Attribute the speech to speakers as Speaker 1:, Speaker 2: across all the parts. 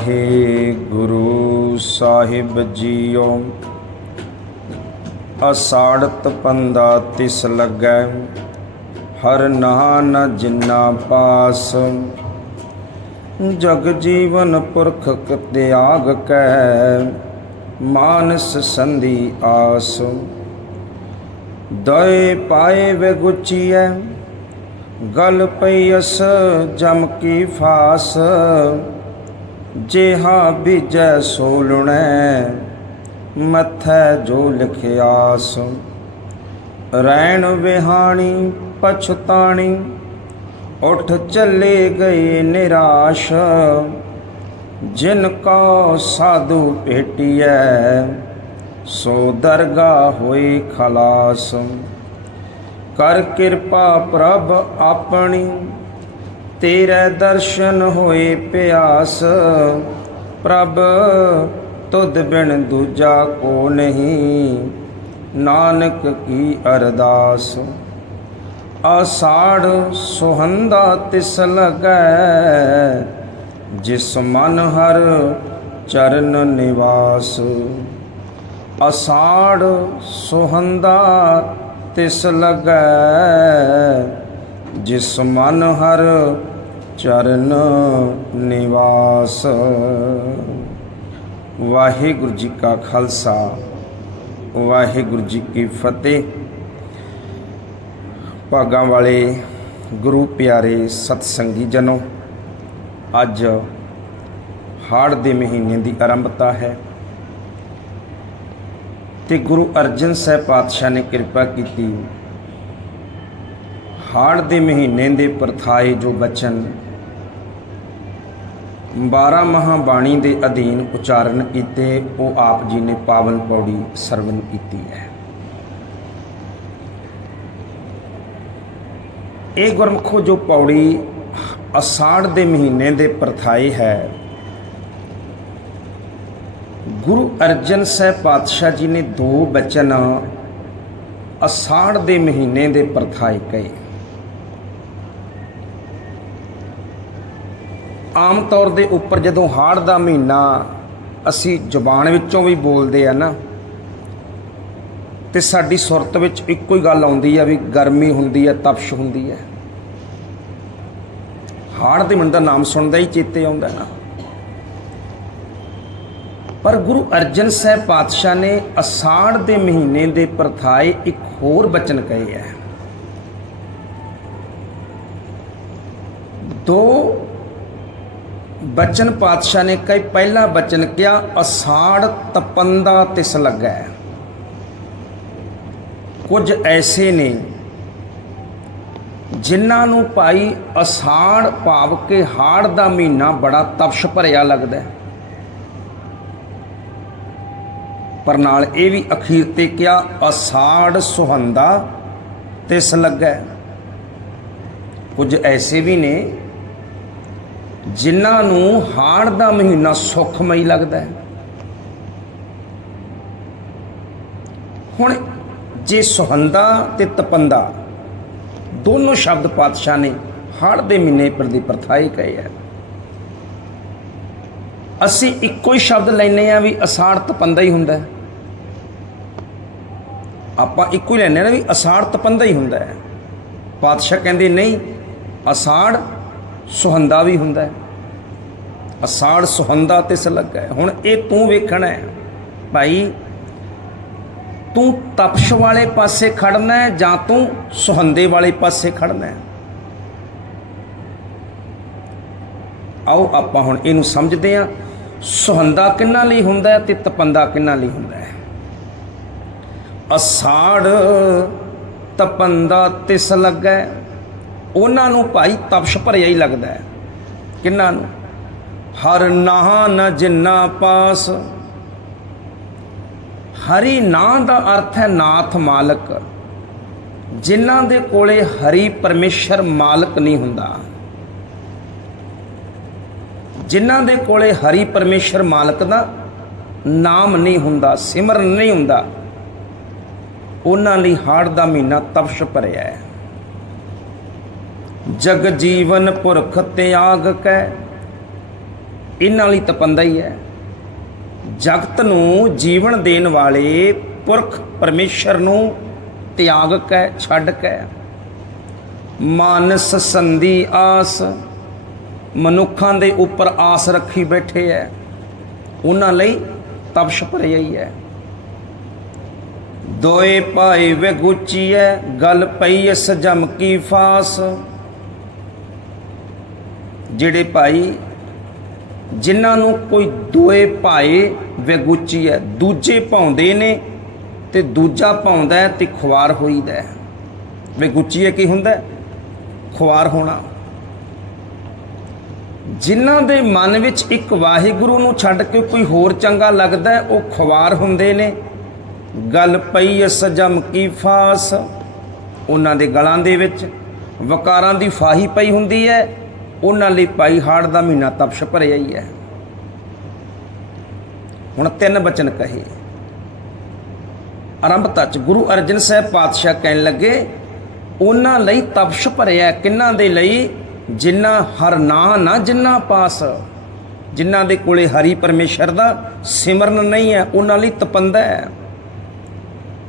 Speaker 1: ਵਾਹਿਗੁਰੂ ਸਾਹਿਬ JIO, ਅਸਾੜਤ ਪੰਦਾ ਤਿਸ ਲੱਗੈ, ਹਰ ਨਾ ਨ ਜਿਨਾ ਪਾਸ। ਜਗ ਜੀਵਨ ਪੁਰਖ ਤਿਆਗ ਕੈ, ਮਾਨਸ ਸੰਧੀ ਆਸ। ਦਇ ਪਾਏ ਵੇ ਗੁਚੀਐ, ਗਲ ਪਈਸ ਜਮ ਕੀ ਫਾਸ। ਜਿਹਾ ਬੀਜੈ ਸੋਲਣੈ, ਮਥੈ ਜੋ ਲਿਖਿਆਸ ਰਹਿਣ ਵਿਹਾਣੀ, ਪਛਤਾਣੀ, ਉਠ ਚੱਲੇ ਗਏ ਨਿਰਾਸ਼, ਜਿਨ ਕੋ ਸਾਧੂ ਭੇਟੀਐ, ਸੋ ਦਰਗਾ ਹੋਈ ਖਲਾਸ। ਕਰ ਕਿਰਪਾ ਪ੍ਰਭ ਆਪਣੀ ਤੇਰੇ ਦਰਸ਼ਨ ਹੋਏ ਪਿਆਸ, ਪ੍ਰਭ, ਤੁਧ ਬਿਨ ਦੂਜਾ ਕੋ ਨਹੀਂ, ਨਾਨਕ ਕੀ ਅਰਦਾਸ? ਆਸਾੜ ਸੁਹੰਦਾ ਤਿਸ ਲਗੈ, ਜਿਸ ਮਨ ਹਰ ਚਰਨ ਨਿਵਾਸ। ਅਸਾੜ ਸੁਹੰਦਾ ਤਿਸ ਲਗੈ, ਜਿਸ ਮਨ ਹਰ ਚਰਨ ਨਿਵਾਸ। ਵਾਹਿਗੁਰੂ ਜੀ ਕਾ ਖਾਲਸਾ, ਵਾਹਿਗੁਰੂ ਜੀ ਕੀ ਫਤਿਹ। ਭਾਗਾਂ ਵਾਲੇ ਗੁਰੂ ਪਿਆਰੇ ਸਤਸੰਗੀ ਜਨੋ, ਅੱਜ ਹਾੜ ਦੇ ਮਹੀਨੇ ਦੀ ਆਰੰਭਤਾ ਹੈ ਤੇ ਗੁਰੂ ਅਰਜਨ ਸਾਹਿਬ ਪਾਤਸ਼ਾਹ ਨੇ ਕਿਰਪਾ ਕੀਤੀ। ਹਾੜ ਦੇ ਮਹੀਨੇ ਦੇ ਪ੍ਰਥਾਏ ਜੋ ਬਚਨ 12 ਮਹਾਬਾਣੀ ਦੇ ਅਧੀਨ ਉਚਾਰਨ ਕੀਤੇ, ਉਹ ਆਪ ਜੀ ਨੇ ਪਾਵਨ ਪੌੜੀ ਸਰਵਨ ਕੀਤੀ ਹੈ। ਇਹ ਗੁਰਮਖੋ ਜੋ ਪੌੜੀ ਅਸਾੜ ਦੇ ਮਹੀਨੇ ਦੇ ਪ੍ਰਥਾਏ ਹੈ, ਗੁਰੂ ਅਰਜਨ ਸਾਹਿਬ ਪਾਤਸ਼ਾਹ ਜੀ ਨੇ ਦੋ ਬਚਨ ਅਸਾੜ ਦੇ ਮਹੀਨੇ ਦੇ ਪ੍ਰਥਾਏ ਕਹੇ। ਆਮ ਤੌਰ ਦੇ ਉੱਪਰ ਜਦੋਂ ਹਾੜ ਦਾ ਮਹੀਨਾ ਅਸੀਂ ਜ਼ੁਬਾਨ ਵਿੱਚੋਂ ਵੀ ਬੋਲਦੇ ਆ ਨਾ, ਤੇ ਸਾਡੀ ਸੁਰਤ ਵਿੱਚ ਇੱਕੋ ਹੀ ਗੱਲ ਆਉਂਦੀ ਆ ਵੀ ਗਰਮੀ ਹੁੰਦੀ ਹੈ ਤਪਸ਼ ਹੁੰਦੀ ਹੈ ਹਾੜ ਦੇ ਮਹੀਨੇ ਦਾ ਨਾਮ ਸੁਣਦਾ ਹੀ ਚੇਤੇ ਆਉਂਦਾ ਨਾ। ਪਰ ਗੁਰੂ ਅਰਜਨ ਸਾਹਿਬ ਪਾਤਸ਼ਾਹ ਨੇ ਅਸਾੜ ਦੇ ਮਹੀਨੇ ਦੇ ਪ੍ਰਥਾਏ ਇੱਕ ਹੋਰ ਬਚਨ ਕਹੇ ਹੈ ਦੋ ਬਚਨ ਪਾਤਸ਼ਾਹ ਨੇ ਕਈ ਪਹਿਲਾ ਬਚਨ ਕਿਹਾ, ਅਸਾੜ ਤਪੰਦਾ ਤਿਸ ਲੱਗੈ। ਕੁਝ ਐਸੇ ਨੇ ਜਿਨ੍ਹਾਂ ਨੂੰ ਭਾਈ ਅਸਾੜ ਭਾਵ ਕੇ ਹਾੜ ਦਾ ਮਹੀਨਾ ਬੜਾ ਤਪਸ਼ ਭਰਿਆ ਲੱਗਦਾ ਪਰ ਨਾਲ ਇਹ ਵੀ ਅਖੀਰ ਤੇ ਕਿਹਾ, ਅਸਾੜ ਸੁਹੰਦਾ ਤਿਸ ਲੱਗੈ। ਕੁਝ ਐਸੇ ਵੀ ਨੇ ਜਿਨ੍ਹਾਂ ਨੂੰ ਹਾੜ ਦਾ ਮਹੀਨਾ ਸੁਖਮਈ ਲੱਗਦਾ ਹੈ। ਹੁਣ ਜੇ ਸੁਹੰਦਾ ਤੇ ਤਪੰਦਾ ਦੋਨੋਂ ਸ਼ਬਦ ਪਾਤਸ਼ਾਹ ਨੇ ਹਾੜ ਦੇ ਮਹੀਨੇ ਪਰ ਦੀ ਪ੍ਰਥਾਈ ਕਹੇ ਹੈ। ਅਸੀਂ ਇੱਕੋ ਹੀ ਸ਼ਬਦ ਲੈਨੇ ਆ ਵੀ ਅਸਾੜ ਤਪੰਦਾ ਹੀ ਹੁੰਦਾ ਹੈ। ਆਪਾਂ ਇੱਕੋ ਹੀ ਲੈਨੇ ਆ ਵੀ ਅਸਾੜ ਤਪੰਦਾ ਹੀ ਹੁੰਦਾ ਹੈ। ਪਾਤਸ਼ਾਹ ਕਹਿੰਦੇ ਨਹੀਂ, ਅਸਾੜ ਸੁਹੰਦਾ ਵੀ ਹੁੰਦਾ ਹੈ। ਅਸਾੜ ਸੁਹੰਦਾ ਤਿਸ ਲੱਗਾ ਹੈ। ਹੁਣ ਇਹ ਤੂੰ ਵੇਖਣਾ ਹੈ। ਭਾਈ, ਤੂੰ ਤਪਸ਼ ਵਾਲੇ ਪਾਸੇ ਖੜਨਾ ਹੈ ਜਾਂ ਤੂੰ ਸੁਹੰਦੇ ਵਾਲੇ ਪਾਸੇ ਖੜਨਾ ਹੈ? ਆਓ ਆਪਾਂ ਹੁਣ ਇਹਨੂੰ ਸਮਝਦੇ ਹਾਂ। ਸੁਹੰਦਾ ਕਿੰਨਾ ਲਈ ਹੁੰਦਾ ਹੈ ਤੇ ਤਪੰਦਾ ਕਿੰਨਾ ਲਈ ਹੁੰਦਾ ਹੈ? ਅਸਾੜ ਤਪੰਦਾ ਤਿਸ ਲੱਗਾ ਉਹਨਾਂ ਨੂੰ ਭਾਈ ਤਪਸ਼ ਭਰਿਆ ਹੀ ਲੱਗਦਾ ਹੈ। ਕਿੰਨਾਂ ਨੂੰ? ਹਰ ਨਾਹ ਨ ਜਿੰਨਾ ਪਾਸ। ਹਰੀ ਨਾਂ ਦਾ ਅਰਥ ਹੈ ਨਾਥ ਮਾਲਕ। ਜਿਨ੍ਹਾਂ ਦੇ ਕੋਲੇ ਹਰੀ ਪਰਮੇਸ਼ਰ ਮਾਲਕ ਨਹੀਂ ਹੁੰਦਾ। ਜਿਨ੍ਹਾਂ ਦੇ ਕੋਲੇ ਹਰੀ ਪਰਮੇਸ਼ਰ ਮਾਲਕ ਦਾ ਨਾਮ ਨਹੀਂ ਹੁੰਦਾ, ਸਿਮਰਨ ਨਹੀਂ ਹੁੰਦਾ। ਉਹਨਾਂ ਲਈ ਹਾੜ ਦਾ ਮਹੀਨਾ ਤਪਸ਼ ਭਰਿਆ ਹੈ। ਜਗ ਜੀਵਨ ਪੁਰਖ ਤਿਆਗ ਕੈ। ਇਹਨਾਂ ਲਈ ਤਪੰਦਾ ਹੀ ਹੈ। ਜਗਤ ਨੂੰ ਜੀਵਨ ਦੇਣ ਵਾਲੇ ਪੁਰਖ ਪਰਮੇਸ਼ਰ ਨੂੰ ਤਿਆਗ ਕੇ, ਛੱਡ ਕੇ। ਮਾਨਸ ਸੰਧੀ ਆਸ, ਮਨੁੱਖਾਂ ਦੇ ਉੱਪਰ ਆਸ ਰੱਖੀ ਬੈਠੇ ਐ। ਉਹਨਾਂ ਲਈ ਤਪਸ਼ ਭਰਿਆ ਹੀ ਹੈ ਦੋਏ ਭਾਈ ਵੇ ਗੁੱਚੀ ਗੱਲ ਪਈ ਇਸ ਜਮ ਕੀ ਫਾਸ। ਜਿਹੜੇ ਭਾਈ, ਜਿਨ੍ਹਾਂ ਨੂੰ ਕੋਈ ਦੋਏ ਭਾਏ ਵਿਗੁੱਚੀ ਹੈ, ਦੂਜੇ ਪਾਉਂਦੇ ਨੇ ਤੇ ਦੂਜਾ ਪਾਉਂਦਾ ਹੈ ਤੇ ਖੁਆਰ ਹੋਈਦਾ ਹੈ। ਹੈ ਕੀ ਹੁੰਦਾ ਖੁਆਰ ਹੋਣਾ। ਜਿਨ੍ਹਾਂ ਦੇ ਮਨ ਵਿੱਚ ਇੱਕ ਵਾਹਿਗੁਰੂ ਨੂੰ ਛੱਡ ਕੇ ਕੋਈ ਹੋਰ ਚੰਗਾ ਲੱਗਦਾ ਉਹ ਖੁਆਰ ਹੁੰਦੇ ਨੇ। ਗੱਲ ਪਈ ਇਸ ਜਮ ਕੀ ਫਾਸ, ਉਹਨਾਂ ਦੇ ਗਲਾਂ ਦੇ ਵਿੱਚ। ਵਕਾਰਾਂ ਦੀ ਫਾਹੀ ਪਈ ਹੁੰਦੀ ਹੈ ਉਹਨਾਂ ਲਈ ਭਾਈ ਹਾੜ ਦਾ ਮਹੀਨਾ ਤਪਸ਼ ਭਰਿਆ ਹੀ ਹੈ। ਹੁਣ ਤਿੰਨ ਬਚਨ ਕਹੇ। ਆਰੰਭਤਾ ਚ ਗੁਰੂ ਅਰਜਨ ਸਾਹਿਬ ਪਾਤਸ਼ਾਹ ਕਹਿਣ ਲੱਗੇ, ਉਹਨਾਂ ਲਈ ਤਪਸ਼ ਭਰਿਆ ਕਿੰਨਾਂ ਦੇ ਲਈ? ਜਿਨ੍ਹਾਂ ਹਰ ਨਾਂ ਨਾ ਜਿਨ੍ਹਾਂ ਪਾਸ। ਜਿਨ੍ਹਾਂ ਦੇ ਕੋਲੇ ਹਰੀ ਪਰਮੇਸ਼ਰ ਦਾ ਸਿਮਰਨ ਨਹੀਂ ਹੈ, ਉਹਨਾਂ ਲਈ ਤਪੰਦਾ ਹੈ।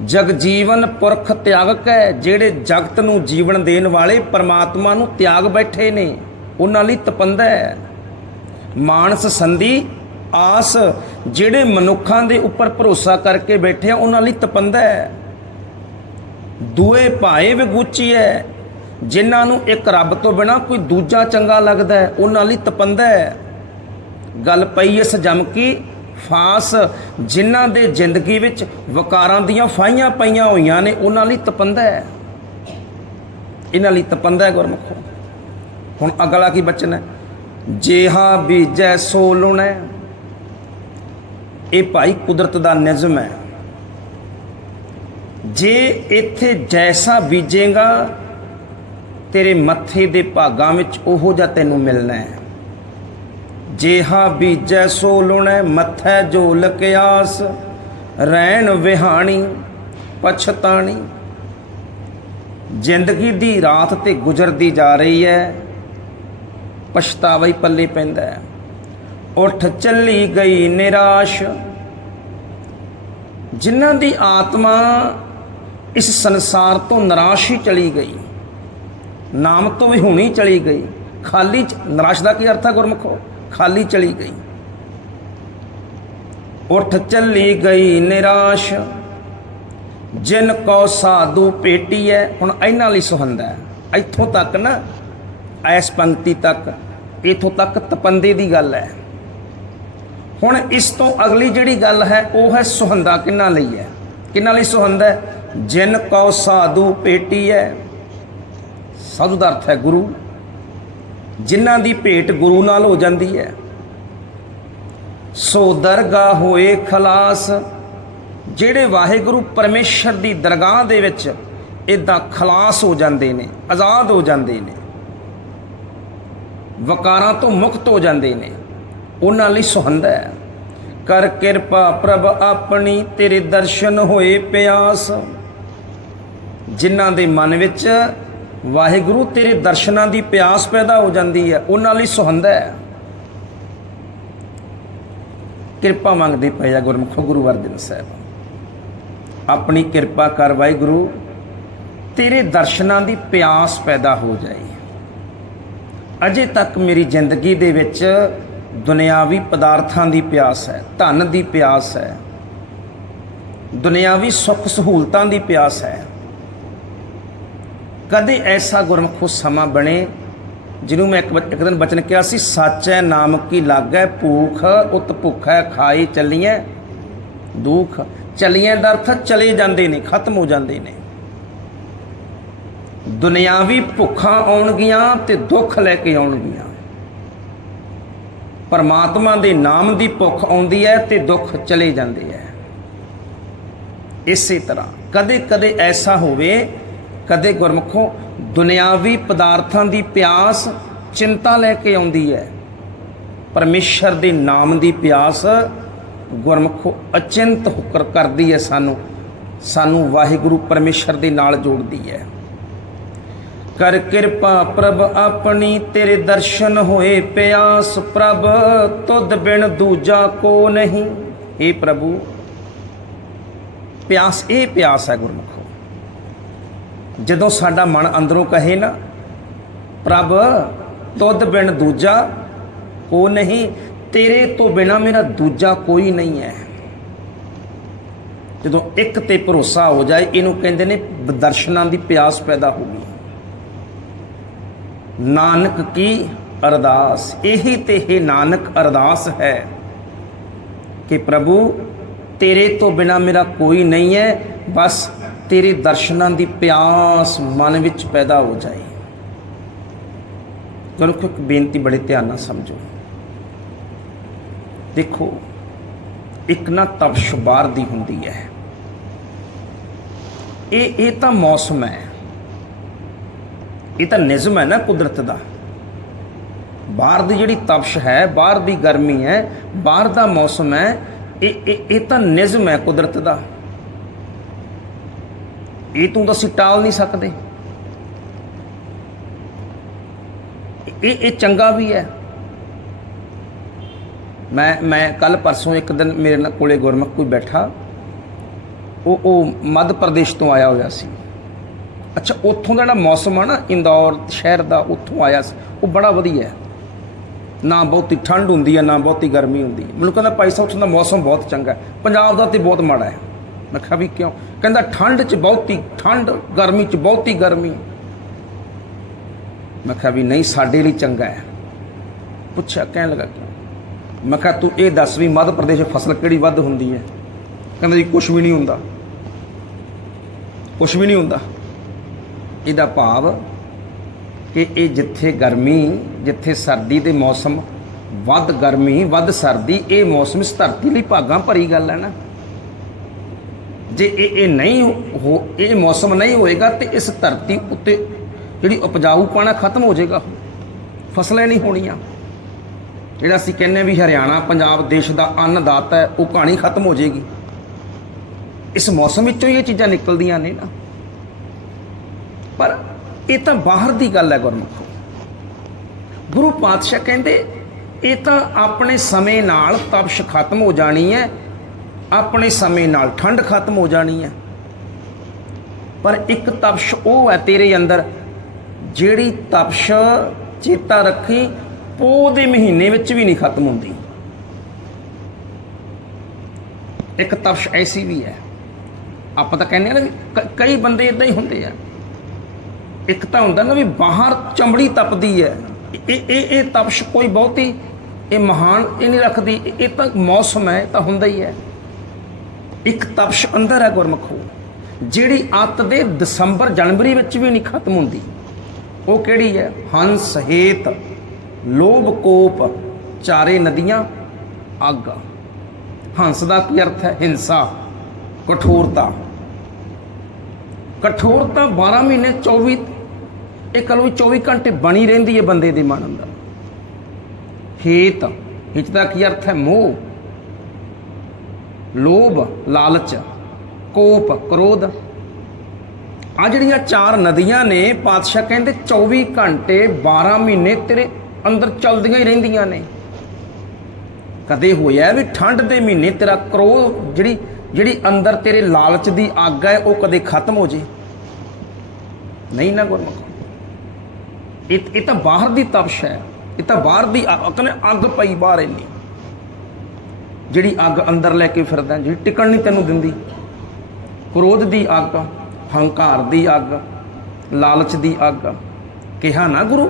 Speaker 1: ਜਗ ਜੀਵਨ ਪੁਰਖ ਤਿਆਗਕ ਹੈ, ਜਿਹੜੇ ਜਗਤ ਨੂੰ ਜੀਵਨ ਦੇਣ ਵਾਲੇ ਪਰਮਾਤਮਾ ਨੂੰ ਤਿਆਗ ਬੈਠੇ ਨੇ। ਉਹਨਾਂ ਲਈ ਤਪੰਦਾ ਹੈ। ਮਾਨਸ ਸੰਧੀ, ਆਸ, ਜਿਹੜੇ ਮਨੁੱਖਾਂ ਦੇ ਉੱਪਰ ਭਰੋਸਾ ਕਰਕੇ ਬੈਠੇ ਆ, ਉਹਨਾਂ ਲਈ ਤਪੰਦਾ ਹੈ। ਦੂਏ ਭਾਏ ਵਿਗੂਚੀ ਹੈ। ਜਿਨ੍ਹਾਂ ਨੂੰ ਇੱਕ ਰੱਬ ਤੋਂ ਬਿਨਾ ਕੋਈ ਦੂਜਾ ਚੰਗਾ ਲੱਗਦਾ ਹੈ, ਉਹਨਾਂ ਲਈ ਤਪੰਦਾ ਹੈ। ਗੱਲ ਪਈ ਇਸ ਜਮ ਕੀ, ਫਾਸ, ਜਿਨ੍ਹਾਂ ਦੇ ਜ਼ਿੰਦਗੀ ਵਿੱਚ ਵਕਾਰਾਂ ਦੀਆਂ ਫਾਈਆਂ ਪਈਆਂ ਹੋਈਆਂ ਨੇ, ਉਹਨਾਂ ਲਈ ਤਪੰਦਾ ਹੈ। ਇਹਨਾਂ ਲਈ ਤਪੰਦਾ ਹੈ ਗੁਰਮੁਖੋ। ਹੁਣ ਅਗਲਾ ਕੀ ਬਚਨ ਹੈ? ਜੇਹਾ ਬੀਜੈ ਸੋ ਲੁਣੈ ਇਹ ਭਾਈ ਕੁਦਰਤ ਦਾ ਨਿਯਮ ਹੈ। ਜੇ ਇੱਥੇ ਜੈਸਾ ਬੀਜੇਗਾ, ਤੇਰੇ ਮੱਥੇ ਦੇ ਭਾਗਾਂ ਵਿੱਚ ਉਹੋ ਜਿਹਾ ਤੈਨੂੰ ਮਿਲਣਾ ਹੈ। ਜੇਹਾ ਬੀਜੈ ਸੋ ਲੁਣੈ ਮੱਥੈ ਜੋ ਲਕਿਆਸ ਰਹਿਣ ਵਿਹਾਣੀ, ਪਛਤਾਣੀ। ਜ਼ਿੰਦਗੀ ਦੀ ਰਾਤ ਤੇ ਗੁਜ਼ਰਦੀ ਜਾ ਰਹੀ ਹੈ। ਪਛਤਾਵਾ ਹੀ ਪੱਲੇ ਪੈਂਦਾ ਹੈ। ਉੱਠ ਚੱਲੀ ਗਈ ਨਿਰਾਸ਼। ਜਿਨ੍ਹਾਂ ਦੀ ਆਤਮਾ ਇਸ ਸੰਸਾਰ ਤੋਂ ਨਿਰਾਸ਼ ਹੀ ਚਲੀ ਗਈ। ਨਾਮ ਤੋਂ ਵੀ ਹੁਣੀ ਚਲੀ ਗਈ। ਖਾਲੀ ਨਿਰਾਸ਼ ਦਾ ਕੀ ਅਰਥ ਹੈ ਗੁਰਮੁਖੋ? ਖਾਲੀ ਚਲੀ ਗਈ। ਉੱਠ ਚੱਲੀ ਗਈ ਨਿਰਾਸ਼। ਜਿਨ ਕੋ ਸਾਧੂ ਪੇਟੀ ਹੈ, ਹੁਣ ਇਹਨਾਂ ਲਈ ਸੁਹੰਦਾ ਹੈ। ਇੱਥੋਂ ਤੱਕ ਨਾ ਐਸ ਪੰਕਤੀ ਤੱਕ, ਇਥੋਂ ਤੱਕ ਤਪੰਦੇ ਦੀ ਗੱਲ ਹੈ। ਹੁਣ ਇਸ ਤੋਂ ਅਗਲੀ ਜਿਹੜੀ ਗੱਲ ਹੈ, ਉਹ ਹੈ ਸੁਹੰਦਾ ਕਿੰਨਾ ਲਈ ਹੈ? ਕਿੰਨਾ ਲਈ ਸੁਹੰਦਾ ਜਿਨ ਕੋ ਸਾਧੂ ਪੇਟੀ ਹੈ ਸਾਧੂ ਦਾ ਅਰਥ ਹੈ ਗੁਰੂ। ਜਿਨ੍ਹਾਂ ਦੀ ਭੇਟ ਗੁਰੂ ਨਾਲ ਹੋ ਜਾਂਦੀ ਹੈ। ਸੋ ਦਰਗਾਹ ਹੋਏ ਖਲਾਸ, ਜਿਹੜੇ ਵਾਹਿਗੁਰੂ ਪਰਮੇਸ਼ਰ ਦੀ ਦਰਗਾਹ ਦੇ ਵਿੱਚ ਇਦਾਂ ਖਲਾਸ ਹੋ ਜਾਂਦੇ ਨੇ, ਆਜ਼ਾਦ ਹੋ ਜਾਂਦੇ ਨੇ। ਵਕਾਰਾਂ ਤੋਂ ਮੁਕਤ ਹੋ ਜਾਂਦੇ ਨੇ। ਉਹਨਾਂ ਲਈ ਸੁਹੰਦਾ ਹੈ। ਕਰ ਕਿਰਪਾ ਪ੍ਰਭ ਆਪਣੀ ਤੇਰੇ ਦਰਸ਼ਨ ਹੋਏ ਪਿਆਸ। ਜਿਨ੍ਹਾਂ ਦੇ ਮਨ ਵਿੱਚ ਵਾਹਿਗੁਰੂ ਤੇਰੇ ਦਰਸ਼ਨਾਂ ਦੀ ਪਿਆਸ ਪੈਦਾ ਹੋ ਜਾਂਦੀ ਹੈ, ਉਹਨਾਂ ਲਈ ਸੁਹੰਦਾ ਹੈ। ਕਿਰਪਾ ਮੰਗਦੇ ਪਏ ਆ ਗੁਰਮੁਖੋ ਗੁਰੂ ਅਰਜਨ ਸਾਹਿਬ। ਆਪਣੀ ਕਿਰਪਾ ਕਰ ਵਾਹਿਗੁਰੂ, ਤੇਰੇ ਦਰਸ਼ਨਾਂ ਦੀ ਪਿਆਸ ਪੈਦਾ ਹੋ ਜਾਏ। ਅਜੇ ਤੱਕ ਮੇਰੀ ਜ਼ਿੰਦਗੀ ਦੇ ਵਿੱਚ ਦੁਨਿਆਵੀ ਪਦਾਰਥਾਂ ਦੀ ਪਿਆਸ ਹੈ, ਧਨ ਦੀ ਪਿਆਸ ਹੈ, ਦੁਨਿਆਵੀ ਸੁੱਖ ਸਹੂਲਤਾਂ ਦੀ ਪਿਆਸ ਹੈ। ਕਦੇ ਐਸਾ ਗੁਰਮੁਖੋ ਸਮਾਂ ਬਣੇ ਜਿਹਨੂੰ ਮੈਂ ਇੱਕ ਬ- ਇੱਕ ਦਿਨ ਬਚਨ ਕਿਹਾ ਸੀ, ਸੱਚ ਹੈ, ਨਾਮ ਕੀ ਲਾਗੈ, ਭੂਖ, ਉਤ ਭੁੱਖੈ ਖਾਈ ਚੱਲੀਐ, ਦੁੱਖ ਚੱਲੀਐ ਦਾ ਅਰਥ ਚਲੇ ਜਾਂਦੇ ਨੇ, ਖਤਮ ਹੋ ਜਾਂਦੇ ਨੇ। ਦੁਨਿਆਵੀ ਭੁੱਖਾਂ ਆਉਣਗੀਆਂ ਤੇ ਦੁੱਖ ਲੈ ਕੇ ਆਉਣਗੀਆਂ। ਪਰਮਾਤਮਾ ਦੇ ਨਾਮ ਦੀ ਭੁੱਖ ਆਉਂਦੀ ਹੈ ਤੇ ਦੁੱਖ ਚਲੇ ਜਾਂਦੇ ਹੈ। ਇਸੇ ਤਰ੍ਹਾਂ ਕਦੇ ਕਦੇ ਐਸਾ ਹੋਵੇ, ਕਦੇ ਗੁਰਮੁਖੋ ਦੁਨਿਆਵੀ ਪਦਾਰਥਾਂ ਦੀ ਪਿਆਸ ਚਿੰਤਾ ਲੈ ਕੇ ਆਉਂਦੀ ਹੈ। ਪਰਮੇਸ਼ਰ ਦੇ ਨਾਮ ਦੀ ਪਿਆਸ ਗੁਰਮੁਖੋ ਅਚਿੰਤ ਹੁਕਰ ਕਰਦੀ ਹੈ ਸਾਨੂੰ ਸਾਨੂੰ ਵਾਹਿਗੁਰੂ ਪਰਮੇਸ਼ਰ ਦੇ ਨਾਲ ਜੋੜਦੀ ਹੈ। ਕਰ ਕਿਰਪਾ ਪ੍ਰਭ ਆਪਣੀ ਤੇਰੇ ਦਰਸ਼ਨ ਹੋਏ ਪਿਆਸ ਪ੍ਰਭ, ਤੁਧ ਬਿਨ ਦੂਜਾ ਕੋ ਨਹੀਂ। ਏ ਪ੍ਰਭੂ, ਪਿਆਸ ਇਹ ਪਿਆਸ ਹੈ ਗੁਰਮੁਖੋ। ਜਦੋਂ ਸਾਡਾ ਮਨ ਅੰਦਰੋਂ ਕਹੇ ਨਾ, ਪ੍ਰਭ, ਤੁਧ ਬਿਨ ਦੂਜਾ ਕੋ ਨਹੀਂ, ਤੇਰੇ ਤੋਂ ਬਿਨਾ ਮੇਰਾ ਦੂਜਾ ਕੋਈ ਨਹੀਂ ਹੈ। ਜਦੋਂ ਇੱਕ ਤੇ ਭਰੋਸਾ ਹੋ ਜਾਏ, ਇਹਨੂੰ ਕਹਿੰਦੇ ਨੇ ਦਰਸ਼ਨਾਂ ਦੀ ਪਿਆਸ ਪੈਦਾ ਹੋ ਗਈ। ਨਾਨਕ ਕੀ ਅਰਦਾਸ? ਇਹੀ ਤੇ ਹੈ ਨਾਨਕ ਅਰਦਾਸ ਹੈ ਕਿ ਪ੍ਰਭੂ, ਤੇਰੇ ਤੋਂ ਬਿਨਾ ਮੇਰਾ ਕੋਈ ਨਹੀਂ ਹੈ, ਬਸ ਤੇਰੇ ਦਰਸ਼ਨਾਂ ਦੀ ਪਿਆਸ ਮਨ ਵਿੱਚ ਪੈਦਾ ਹੋ ਜਾਏ। ਤੁਹਾਨੂੰ ਇੱਕ ਬੇਨਤੀ ਬੜੇ ਧਿਆਨ ਨਾਲ ਸਮਝੋ। ਦੇਖੋ, ਇੱਕ ਨਾ ਤਪਸ਼ ਬਾਹਰ ਦੀ ਹੁੰਦੀ ਹੈ। ਇਹ ਇਹ ਤਾਂ ਮੌਸਮ ਹੈ। ਇਹ ਤਾਂ ਨਿਜ਼ਮ ਹੈ ਨਾ ਕੁਦਰਤ ਦਾ। ਬਾਹਰ ਦੀ ਜਿਹੜੀ ਤਪਸ਼ ਹੈ, ਬਾਹਰ ਦੀ ਗਰਮੀ ਹੈ, ਬਾਹਰ ਦਾ ਮੌਸਮ ਹੈ, ਇਹ ਇਹ ਇਹ ਤਾਂ ਨਿਜ਼ਮ ਹੈ ਕੁਦਰਤ ਦਾ। ਇਹ ਤੂੰ ਤਾਂ ਅਸੀਂ ਟਾਲ ਨਹੀਂ ਸਕਦੇ। ਇਹ ਇਹ ਚੰਗਾ ਵੀ ਹੈ। ਮੈਂ ਮੈਂ ਕੱਲ ਪਰਸੋਂ ਇੱਕ ਦਿਨ ਮੇਰੇ ਨਾਲ ਕੋਲੇ ਗੁਰਮੁਖ ਕੋਈ ਬੈਠਾ। ਉਹ ਉਹ ਮੱਧ ਪ੍ਰਦੇਸ਼ ਤੋਂ ਆਇਆ ਹੋਇਆ ਸੀ। ਅੱਛਾ, ਉੱਥੋਂ ਦਾ ਜਿਹੜਾ ਮੌਸਮ ਆ ਨਾ, ਇੰਦੌਰ ਸ਼ਹਿਰ ਦਾ ਉੱਥੋਂ ਆਇਆ ਸੀ, ਉਹ ਬੜਾ ਵਧੀਆ ਹੈ। ਨਾ ਬਹੁਤੀ ਠੰਡ ਹੁੰਦੀ ਹੈ, ਨਾ ਬਹੁਤੀ ਗਰਮੀ ਹੁੰਦੀ ਹੈ। ਮੈਨੂੰ ਕਹਿੰਦਾ, ਭਾਈ ਸਾਹਿਬ, ਉੱਥੋਂ ਦਾ ਮੌਸਮ ਬਹੁਤ ਚੰਗਾ ਹੈ। ਪੰਜਾਬ ਦਾ ਤੇ ਬਹੁਤ ਮਾੜਾ ਹੈ। ਮੈਂ ਕਿਹਾ ਵੀ ਕਿਉਂ? ਕਹਿੰਦਾ, ਠੰਡ 'ਚ ਬਹੁਤੀ ਠੰਡ, ਗਰਮੀ 'ਚ ਬਹੁਤੀ ਗਰਮੀ। ਮੈਂ ਕਿਹਾ ਵੀ ਨਹੀਂ, ਸਾਡੇ ਲਈ ਚੰਗਾ ਹੈ। ਪੁੱਛਿਆ, ਕਹਿਣ ਲੱਗਾ ਕਿਉਂ? ਮੈਂ ਕਿਹਾ, ਤੂੰ ਇਹ ਦੱਸ ਵੀ ਮੱਧ ਪ੍ਰਦੇਸ਼ 'ਚ ਫਸਲ ਕਿਹੜੀ ਵੱਧ ਹੁੰਦੀ ਹੈ? ਕਹਿੰਦਾ ਜੀ ਕੁਝ ਵੀ ਨਹੀਂ ਹੁੰਦਾ। ਕੁਝ ਵੀ ਨਹੀਂ ਹੁੰਦਾ। ਇਹਦਾ ਭਾਵ ਕਿ ਇਹ ਜਿੱਥੇ ਗਰਮੀ, ਜਿੱਥੇ ਸਰਦੀ ਦੇ ਮੌਸਮ, ਵੱਧ ਗਰਮੀ, ਵੱਧ ਸਰਦੀ, ਇਹ ਮੌਸਮ ਇਸ ਧਰਤੀ ਲਈ ਭਾਗਾਂ ਭਰੀ ਗੱਲ ਹੈ ਨਾ। ਜੇ ਇਹ ਇਹ ਨਹੀਂ ਹੋ, ਇਹ ਮੌਸਮ ਨਹੀਂ ਹੋਏਗਾ ਤੇ ਇਸ ਧਰਤੀ ਉੱਤੇ ਜਿਹੜੀ ਉਪਜਾਊ ਉਪਜਾਊਪਣਾ ਖਤਮ ਹੋ ਜਾਏਗਾ। ਫਸਲਾਂ ਨਹੀਂ ਹੋਣੀਆਂ। ਜਿਹੜਾ ਅਸੀਂ ਕਹਿੰਦੇ ਵੀ ਹਰਿਆਣਾ, ਪੰਜਾਬ ਦੇਸ਼ ਦਾ ਅੰਨਦਾਤਾ ਹੈ, ਉਹ ਕਹਾਣੀ ਖਤਮ ਹੋ ਜਾਏਗੀ। ਇਸ ਮੌਸਮ ਵਿੱਚੋਂ ਹੀ ਇਹ ਚੀਜ਼ਾਂ ਨਿਕਲਦੀਆਂ ਨੇ ਨਾ। ਪਰ ਇਹ ਤਾਂ ਬਾਹਰ ਦੀ ਗੱਲ ਹੈ ਗੁਰਮੁਖੋ। ਗੁਰੂ ਪਾਤਸ਼ਾਹ ਕਹਿੰਦੇ, ਇਹ ਤਾਂ ਆਪਣੇ ਸਮੇਂ ਨਾਲ ਤਪਸ਼ ਖਤਮ ਹੋ ਜਾਣੀ ਹੈ, ਆਪਣੇ ਸਮੇਂ ਨਾਲ ਠੰਡ ਖਤਮ ਹੋ ਜਾਣੀ ਹੈ। ਪਰ ਇੱਕ ਤਪਸ਼ ਉਹ ਹੈ ਤੇਰੇ ਅੰਦਰ, ਜਿਹੜੀ ਤਪਸ਼ ਚੇਤਾ ਰੱਖੀ ਪੋ ਦੇ ਮਹੀਨੇ ਵਿੱਚ ਵੀ ਨਹੀਂ ਖਤਮ ਹੁੰਦੀ। ਇੱਕ ਤਪਸ਼ ਐਸੀ ਵੀ ਹੈ। ਆਪਾਂ ਤਾਂ ਕਹਿੰਦੇ ਆ ਨਾ ਵੀ ਕ- ਕਈ ਬੰਦੇ ਇਦਾਂ ਹੀ ਹੁੰਦੇ ਆ। ਇੱਕ ਤਾਂ ਹੁੰਦਾ ਨਾ ਵੀ ਬਾਹਰ ਚਮੜੀ ਤਪਦੀ ਹੈ। ਇਹ ਇਹ ਇਹ ਤਪਸ਼ ਕੋਈ ਬਹੁਤੀ ਇਹ ਮਹਾਨ ਇਹ ਨਹੀਂ ਰੱਖਦੀ। ਇਹ- ਤਾਂ ਮੌਸਮ ਹੈ, ਇਹ ਤਾਂ ਹੁੰਦਾ ਹੀ ਹੈ। ਇੱਕ ਤਪਸ਼ ਅੰਦਰ ਹੈ ਗੁਰਮਖੋ। ਜਿਹੜੀ ਅੱਤ ਦੇ ਦਸੰਬਰ ਜਨਵਰੀ ਵਿੱਚ ਵੀ ਨਹੀਂ ਖਤਮ ਹੁੰਦੀ, ਉਹ ਕਿਹੜੀ ਹੈ? ਹੰਸ ਹੇਤ, ਲੋਭ ਕੋਪ, ਚਾਰੇ ਨਦੀਆਂ, ਅੱਗ। ਹੰਸ ਦਾ ਕੀ ਅਰਥ ਹੈ? ਹਿੰਸਾ, ਕਠੋਰਤਾ। ਕਠੋਰਤਾ 12 ਮਹੀਨੇ 24 ਇਹ ਕਲੂ 24 ਘੰਟੇ ਬਣੀ ਰਹਿੰਦੀ ਹੈ ਬੰਦੇ ਦੇ ਮਨ ਅੰਦਰ। ਹੇਤ, ਹਿਤ ਦਾ ਕੀ ਅਰਥ ਹੈ? ਮੋਹ। ਲੋਭ, ਲਾਲਚ, ਕੋਪ, ਕ੍ਰੋਧ। ਆ ਜਿਹੜੀਆਂ ਚਾਰ ਨਦੀਆਂ ਨੇ, ਪਾਤਸ਼ਾਹ ਕਹਿੰਦੇ 24 ਘੰਟੇ 12 ਮਹੀਨੇ ਤੇਰੇ ਅੰਦਰ ਚੱਲਦੀਆਂ ਹੀ ਰਹਿੰਦੀਆਂ ਨੇ। ਕਦੇ ਹੋਇਆ ਵੀ ਠੰਡ ਦੇ ਮਹੀਨੇ ਤੇਰਾ ਕ੍ਰੋਧ ਜਿਹੜੀ ਜਿਹੜੀ ਅੰਦਰ ਤੇਰੇ ਲਾਲਚ ਦੀ ਅੱਗ ਹੈ, ਉਹ ਕਦੇ ਖਤਮ ਹੋ ਜੇ। ਨਹੀਂ ਨਾ ਗੁਰਮੁਖ। ਇਹ ਇਹ ਤਾਂ ਬਾਹਰ ਦੀ ਤਪਸ਼ ਹੈ। ਇਹ ਤਾਂ ਬਾਹਰ ਦੀ ਅਕਨੇ ਅੱਗ ਪਈ ਬਾਹਰ ਇੰਨੀ। ਜਿਹੜੀ ਅੱਗ ਅੰਦਰ ਲੈ ਕੇ ਫਿਰਦਾ, ਜਿਹੜੀ ਟਿਕਣ ਨਹੀਂ ਤੈਨੂੰ ਦਿੰਦੀ। ਕ੍ਰੋਧ ਦੀ ਅੱਗ, ਹੰਕਾਰ ਦੀ ਅੱਗ, ਲਾਲਚ ਦੀ ਅੱਗ। ਕਿਹਾ ਨਾ ਗੁਰੂ,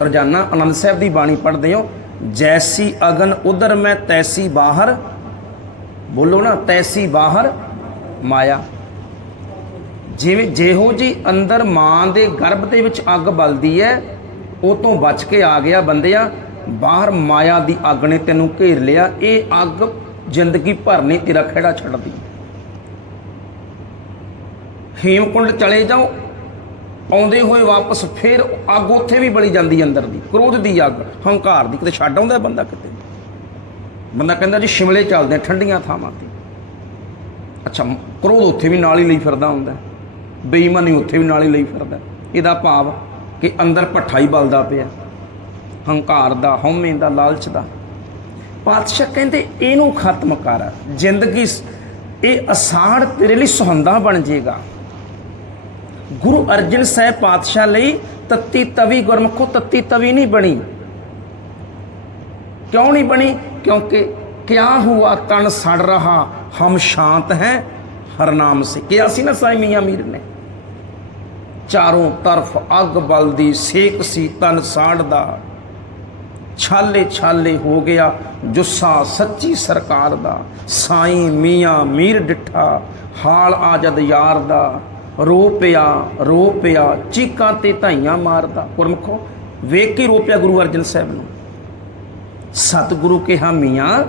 Speaker 1: ਰੋਜ਼ਾਨਾ ਅਨੰਦ ਸਾਹਿਬ ਦੀ ਬਾਣੀ ਪੜ੍ਹਦੇ ਹੋ, ਜੈਸੀ ਅਗਨ ਉਧਰ ਮੈਂ, ਤੈਸੀ ਬਾਹਰ। ਬੋਲੋ ਨਾ, ਤੈਸੀ ਬਾਹਰ ਮਾਇਆ। ਜਿਵੇਂ, ਜਿਹੋ ਜੀ ਅੰਦਰ ਮਾਂ ਦੇ ਗਰਭ ਦੇ ਵਿੱਚ ਅੱਗ ਬਲਦੀ ਹੈ ਉਹ ਤੋਂ ਬਚ ਕੇ ਆ ਗਿਆ ਬੰਦਿਆ। ਬਾਹਰ ਮਾਇਆ ਦੀ ਅੱਗ ਨੇ ਤੈਨੂੰ ਘੇਰ ਲਿਆ। ਇਹ ਅੱਗ ਜ਼ਿੰਦਗੀ ਭਰ ਨਹੀਂ ਤੇਰਾ ਖਿਹੜਾ ਛੱਡਦੀ। ਹੇਮਕੁੰਡ ਚਲੇ ਜਾਓ। ਆਉਂਦੇ ਹੋਏ ਵਾਪਸ ਫਿਰ ਅੱਗ ਉੱਥੇ ਵੀ ਬਲੀ ਜਾਂਦੀ ਅੰਦਰ ਦੀ। ਕ੍ਰੋਧ ਦੀ ਅੱਗ, ਹੰਕਾਰ ਦੀ। ਕਿਤੇ ਛੱਡ ਆਉਂਦਾ ਬੰਦਾ ਕਿਤੇ? ਬੰਦਾ ਕਹਿੰਦਾ ਜੀ, ਸ਼ਿਮਲੇ ਚੱਲਦੇ ਆ ਠੰਡੀਆਂ ਥਾਵਾਂ ਤੇ। ਅੱਛਾ, ਕ੍ਰੋਧ ਉੱਥੇ ਵੀ ਨਾਲ ਹੀ ਲਈ ਫਿਰਦਾ ਹੁੰਦਾ। ਬੇਈਮਾਨੀ ਉੱਥੇ ਵੀ ਨਾਲ ਹੀ ਲਈ ਫਿਰਦਾ। ਇਹਦਾ ਭਾਵ ਕਿ ਅੰਦਰ ਭੱਠਾ ਹੀ ਬਲਦਾ ਪਿਆ, ਹੰਕਾਰ ਦਾ, ਹਉਮੈ ਦਾ, ਲਾਲਚ ਦਾ। ਪਾਤਸ਼ਾਹ ਕਹਿੰਦੇ ਇਹਨੂੰ ਖਤਮ ਕਰ। ਜ਼ਿੰਦਗੀ ਇਹ ਅਸਾੜ ਤੇਰੇ ਲਈ ਸੁਹੰਦਾ ਬਣ ਜਾਏਗਾ ਗੁਰੂ ਅਰਜਨ ਸਾਹਿਬ ਪਾਤਸ਼ਾਹ ਲਈ ਤਤੀ ਤਵੀ ਗੁਰਮਖੋ ਤਤੀ ਤਵੀ ਨਹੀਂ ਬਣੀ। ਕਿਉਂ ਨਹੀਂ ਬਣੀ? ਕਿਉਂਕਿ ਕਿਆ ਹੁਆ ਤਨ ਸੜ ਰਹਾ, ਹਮ ਸ਼ਾਂਤ ਹੈ ਹਰਨਾਮ ਸੇ। ਕਿਹਾ ਸੀ ਨਾ ਸਾਈ ਮੀਆਂ ਮੀਰ ਨੇ? ਚਾਰੋਂ ਤਰਫ ਅੱਗ ਬਲਦੀ, ਸੇਕ ਸੀ ਤਨ ਸਾੜਦਾ ਛਾਲੇ ਛਾਲੇ ਹੋ ਗਿਆ ਜੁੱਸਾ ਸੱਚੀ ਸਰਕਾਰ ਦਾ। ਸਾਈਂ ਮੀਆਂ ਮੀਰ ਡਿੱਠਾ, ਹਾਲ ਆ ਜਦ ਯਾਰ ਦਾ। ਰੋ ਪਿਆ ਰੋ ਪਿਆ, ਚੀਕਾਂ ਤੇ ਧਾਈਆਂ ਮਾਰਦਾ। ਗੁਰਮਖੋ, ਵੇਖ ਕੇ ਰੋ ਪਿਆ ਗੁਰੂ ਅਰਜਨ ਸਾਹਿਬ ਨੂੰ। ਸਤਿਗੁਰੂ ਕਿਹਾ, ਮੀਆਂ,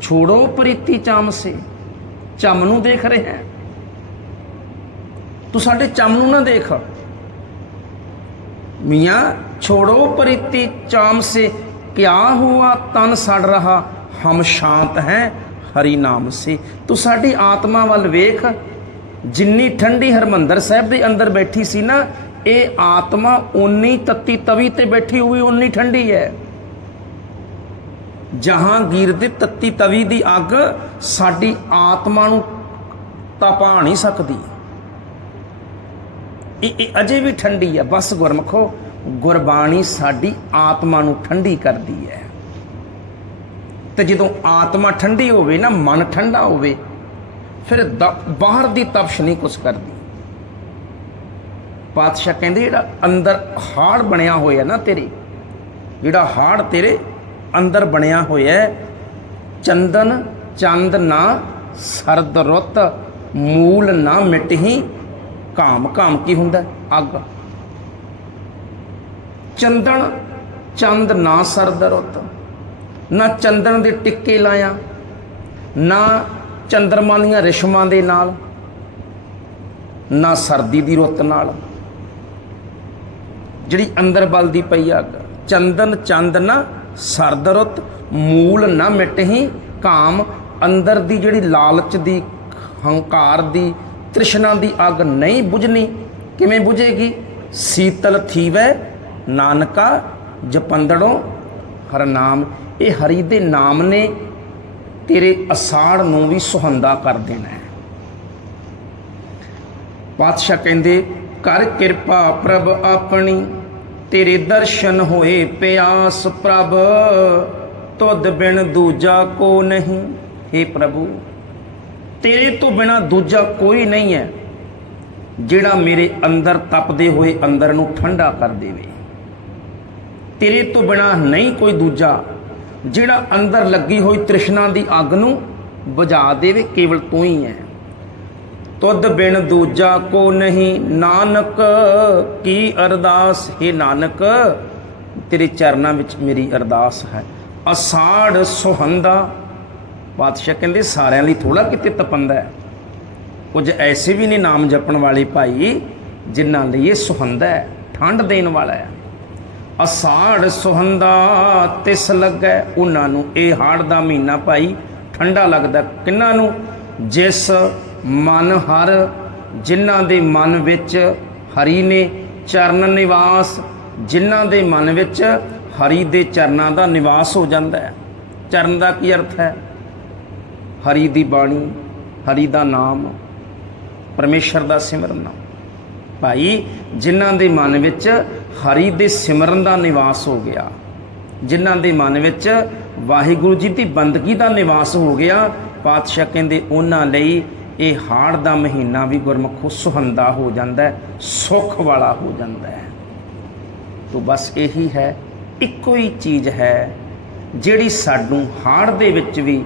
Speaker 1: ਛੋੜੋ ਪ੍ਰੀਤੀ ਚਾਮ ਸੇ। ਚਮ ਨੂੰ ਦੇਖ ਰਹੇ ਹੈ। ਤੂੰ ਸਾਡੇ ਚਮ ਨੂੰ ਨਾ ਦੇਖ। ਮੀਆਂ, ਛੋੜੋ ਪ੍ਰੀਤੀ ਚਾਮ ਸੇ, ਕਿਆ ਹੁਆ ਤਨ ਸੜ ਰਹਾ, ਹਮ ਸ਼ਾਂਤ ਹੈ ਹਰੀ ਨਾਮ ਸੇ। ਤੂੰ ਸਾਡੀ ਆਤਮਾ ਵੱਲ ਵੇਖ, ਜਿੰਨੀ ਠੰਡੀ ਹਰਮੰਦਰ ਸਾਹਿਬ ਦੇ ਅੰਦਰ ਬੈਠੀ ਸੀ ਨਾ, ਇਹ ਆਤਮਾ ਓਨੀ ਤੱਤੀ ਤਵੀ ਤੇ ਬੈਠੀ ਹੋਈ ਉਨੀ ਠੰਡੀ ਹੈ। ਜਹਾਂਗੀਰ ਦੀ ਤੱਤੀ ਤਵੀ ਦੀ ਅੱਗ ਸਾਡੀ ਆਤਮਾ ਨੂੰ ਤਪਾ ਨਹੀਂ ਸਕਦੀ। ਇਹ ਇਹ ਅਜੇ ਵੀ ਠੰਡੀ ਹੈ। ਬਸ ਗੁਰਮਖੋ, ਗੁਰਬਾਣੀ ਸਾਡੀ ਆਤਮਾ ਨੂੰ ਠੰਡੀ ਕਰਦੀ ਹੈ। ਤੇ ਜਦੋਂ ਆਤਮਾ ਠੰਡੀ ਹੋਵੇ ਨਾ, ਮਨ ਠੰਡਾ ਹੋਵੇ, ਫਿਰ ਦ- ਬਾਹਰ ਦੀ ਤਪਸ਼ ਨਹੀਂ ਕੁਛ ਕਰਦੀ। ਪਾਤਸ਼ਾਹ ਕਹਿੰਦੇ, ਜਿਹੜਾ ਅੰਦਰ ਹਾੜ ਬਣਿਆ ਹੋਇਆ ਨਾ ਤੇਰੇ, ਜਿਹੜਾ ਹਾੜ ਤੇਰੇ ਅੰਦਰ ਬਣਿਆ ਹੋਇਆ ਚੰਦਨ, ਚੰਦ ਨਾ, ਸਰਦ ਰੁੱਤ, ਮੂਲ ਨਾ ਮਿਟਹੀ ਕਾਮ ਕਾਮ ਕੀ ਹੁੰਦਾ? ਅੱਗ। ਚੰਦਨ, ਚੰਦ ਨਾ ਸਰਦ ਰੁੱਤ। ਨਾ ਚੰਦਨ ਦੇ ਟਿੱਕੇ ਲਾਇਆ। ਨਾ ਚੰਦਰਮਾ ਦੀਆਂ ਰਿਸ਼ਮਾਂ ਦੇ ਨਾਲ। ਨਾ ਸਰਦੀ ਦੀ ਰੁੱਤ ਨਾਲ। ਜਿਹੜੀ ਅੰਦਰ ਬਲਦੀ ਪਈ ਅੱਗ। ਚੰਦਨ, ਚੰਦ ਨਾ ਸਰਦ ਰੁੱਤ। ਮੂਲ ਨਾ ਮਿਟਹੀ ਕਾਮ ਅੰਦਰ ਦੀ ਜਿਹੜੀ ਲਾਲਚ ਦੀ, ਹੰਕਾਰ ਦੀ ਤ੍ਰਿਸ਼ਨਾ ਦੀ ਅੱਗ ਨਹੀਂ ਬੁਝਣੀ। ਕਿਵੇਂ ਬੁਝੇਗੀ? ਸੀਤਲ ਥੀਵੈ, ਨਾਨਕਾ ਜਪੰਦੜੋਂ ਹਰਨਾਮ। ਇਹ ਹਰੀ ਦੇ ਨਾਮ ਨੇ ਤੇਰੇ ਅਸਾੜ ਨੂੰ ਵੀ ਸੁਹੰਦਾ ਕਰ ਦੇਣਾ ਹੈ। ਪਾਤਸ਼ਾਹ ਕਹਿੰਦੇ, ਕਰ ਕਿਰਪਾ ਪ੍ਰਭ ਆਪਣੀ, ਤੇਰੇ ਦਰਸ਼ਨ ਹੋਏ ਪਿਆਸ ਪ੍ਰਭ। ਤੁਧ ਬਿਨ ਦੂਜਾ ਕੋ ਨਹੀਂ। हे ਪ੍ਰਭੂ ਤੇਰੇ ਤੋਂ ਬਿਨਾ ਦੂਜਾ ਕੋਈ ਨਹੀਂ ਹੈ ਜਿਹੜਾ ਮੇਰੇ ਅੰਦਰ ਤਪਦੇ ਹੋਏ ਅੰਦਰ ਨੂੰ ਠੰਡਾ ਕਰ ਦੇਵੇ। ਤੇਰੇ ਤੋਂ ਬਿਨਾ ਨਹੀਂ ਕੋਈ ਦੂਜਾ ਜਿਹੜਾ ਅੰਦਰ ਲੱਗੀ ਹੋਈ ਤ੍ਰਿਸ਼ਨਾ ਦੀ ਅੱਗ ਨੂੰ ਬੁਝਾ ਦੇਵੇ, ਕੇਵਲ ਤੂੰ ਹੀ ਹੈ। ਤੁਧ ਬਿਨ ਦੂਜਾ ਕੋ ਨਹੀਂ, ਨਾਨਕ ਕੀ ਅਰਦਾਸ? ਹੈ ਨਾਨਕ, ਤੇਰੇ ਚਰਨਾਂ ਵਿੱਚ ਮੇਰੀ ਅਰਦਾਸ ਹੈ। ਅਸਾੜ ਸੁਹੰਦਾ ਪਾਤਸ਼ਾਹ ਕਹਿੰਦੇ, ਸਾਰਿਆਂ ਲਈ ਥੋੜਾ ਕਿਤੇ ਤਪੰਦਾ ਹੈ। ਕੁਝ ਐਸੇ ਵੀ ਨੇ ਨਾਮ ਜਪਣ ਵਾਲੇ ਭਾਈ, ਜਿਨ੍ਹਾਂ ਲਈ ਇਹ ਸੁਹੰਦਾ ਹੈ, ਠੰਡ ਦੇਣ ਵਾਲਾ ਹੈ। ਅਸਾੜ ਸੁਹੰਦਾ ਤਿਸ ਲੱਗੈ, ਉਹਨਾਂ ਨੂੰ ਇਹ ਹਾੜ ਦਾ ਮਹੀਨਾ ਭਾਈ, ਠੰਡਾ ਲੱਗਦਾ। ਕਿੰਨਾਂ ਨੂੰ? ਜਿਸ ਮਨ ਹਰ, ਜਿਨ੍ਹਾਂ ਦੇ ਮਨ ਵਿੱਚ ਹਰੀ ਨੇ ਚਰਨ ਨਿਵਾਸ, ਜਿਨ੍ਹਾਂ ਦੇ ਮਨ ਵਿੱਚ ਹਰੀ ਦੇ ਚਰਨਾਂ ਦਾ ਨਿਵਾਸ ਹੋ ਜਾਂਦਾ ਹੈ। ਚਰਨ ਦਾ ਕੀ ਅਰਥ ਹੈ? ਹਰੀ ਦੀ ਬਾਣੀ, ਹਰੀ ਦਾ ਨਾਮ, ਪਰਮੇਸ਼ਰ ਦਾ ਸਿਮਰਨ ਭਾਈ, ਜਿਨ੍ਹਾਂ ਦੇ ਮਨ ਵਿੱਚ ਹਰੀ ਦੇ ਸਿਮਰਨ ਦਾ ਨਿਵਾਸ ਹੋ ਗਿਆ, ਜਿਨ੍ਹਾਂ ਦੇ ਮਨ ਵਿੱਚ ਵਾਹਿਗੁਰੂ ਜੀ ਦੀ ਬੰਦਗੀ ਦਾ ਨਿਵਾਸ ਹੋ ਗਿਆ, ਪਾਤਸ਼ਾਹ ਕਹਿੰਦੇ ਉਹਨਾਂ ਲਈ ਇਹ ਹਾੜ ਦਾ ਮਹੀਨਾ ਵੀ ਗੁਰਮੁਖੋ ਸੁਹੰਦਾ ਹੋ ਜਾਂਦਾ ਹੈ, ਸੁੱਖ ਵਾਲਾ ਹੋ ਜਾਂਦਾ ਹੈ। ਤੋ ਬਸ ਇਹੀ ਹੈ, ਇੱਕੋ ਹੀ ਚੀਜ਼ ਹੈ, ਜਿਹੜੀ ਸਾਨੂੰ ਹਾੜ ਦੇ ਵਿੱਚ ਵੀ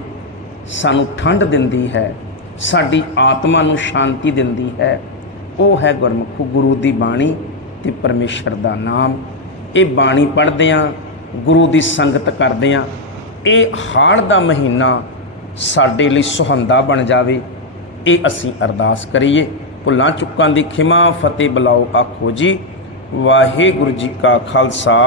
Speaker 1: ਸਾਨੂੰ ਠੰਡ ਦਿੰਦੀ ਹੈ, ਸਾਡੀ ਆਤਮਾ ਨੂੰ ਸ਼ਾਂਤੀ ਦਿੰਦੀ ਹੈ। ਉਹ ਹੈ ਗੁਰਮੁਖ ਗੁਰੂ ਦੀ ਬਾਣੀ ਤੇ ਪਰਮੇਸ਼ਰ ਦਾ ਨਾਮ। ਇਹ ਬਾਣੀ ਪੜ੍ਹਦੇ ਹਾਂ ਗੁਰੂ ਦੀ ਸੰਗਤ ਕਰਦੇ ਹਾਂ ਇਹ ਹਾੜ ਦਾ ਮਹੀਨਾ ਸਾਡੇ ਲਈ ਸੁਹੰਦਾ ਬਣ ਜਾਵੇ। ਇਹ ਅਸੀਂ ਅਰਦਾਸ ਕਰੀਏ। ਭੁੱਲਾਂ ਚੁੱਕਾਂ ਦੀ ਖਿਮਾ ਫਤਿਹ ਬੁਲਾਓ ਆਖੋ ਜੀ। ਵਾਹਿਗੁਰੂ ਜੀ ਕਾ ਖਾਲਸਾ।